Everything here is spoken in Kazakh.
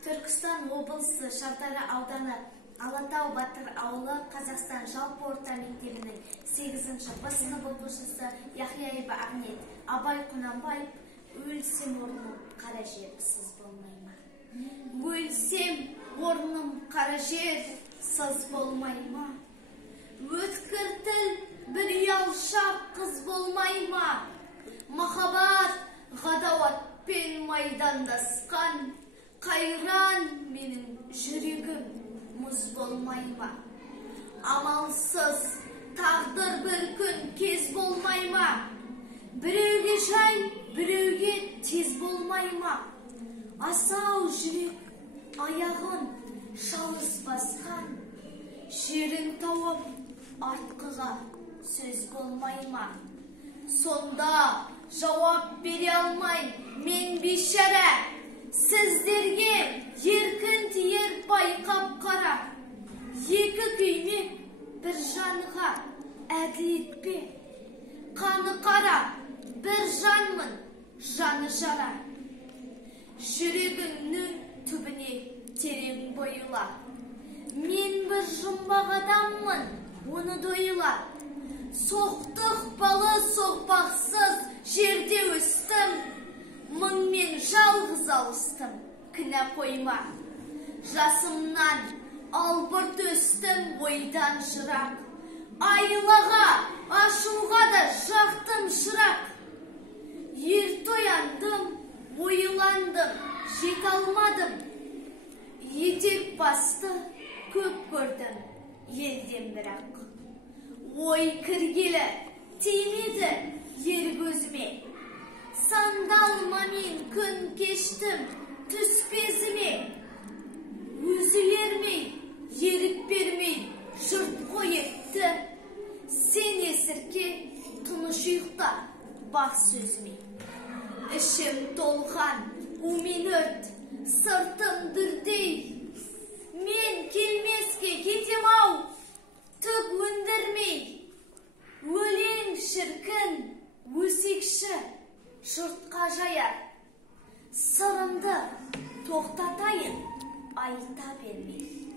Түркістан облысы Шардара ауданы Алатау Батыр ауылы Қазақстан жалпы орта мектебінің 8-ші Б сынып оқушысы Яхияева Ахмет. Абай Құнанбаев: өлсем орным қара жер, сыз болмай ма? Өлсем орным қара жер, сыз болмай ма? Өткір тіл бір ұялшақ қыз болмай ма? Махаббат ғадауатпен майдандасқан қайран менің жүрегім мұз болмай ма? Амалсыз тағдыр бір күн кез болмай ма? Біреуге жай, біреуге тез болмай ма? Асау жүрек аяғын шалыс басқан, жерін тауып артқыға сөз болмай ма? Сонда жауап бере алмай мен бейшара, сіздерге еркін тиер байқап қара. Екі күймек бір жанға әділет пе? Қаны қара, бір жанмын, жаны жара. Жүрегіңнің түбіне терең бойыла. Мен бір жұмбақ адаммын, оны дойыла. Соқтық балы соқпақсыз жерде өстім, мыңмен жалғыз алыстым, кінә қойма. Жасымнан албырт өстім, ойдан жырақ. Айлаға, ашуға да жақтым шырақ. Ерте ояндым, ойландым, жете алмадым. Етек басты көп көрдім, елден бірақ. Ой кіргелі тимеді ер көзіме. Сандалмамен күн кештім түс безіме. Өзі ермей, ерік бермей жұрт қойыпты. Сен есірке тыныш ұйықта бақ сөзіме. Ішім толған умен өрт, сыртым дүрдей. Мен келмеске кетем ау, түк өндірмей. Өлең шіркін, өсекші, жұртқа жаяр. Сырымды тоқтатайын, айта бермей.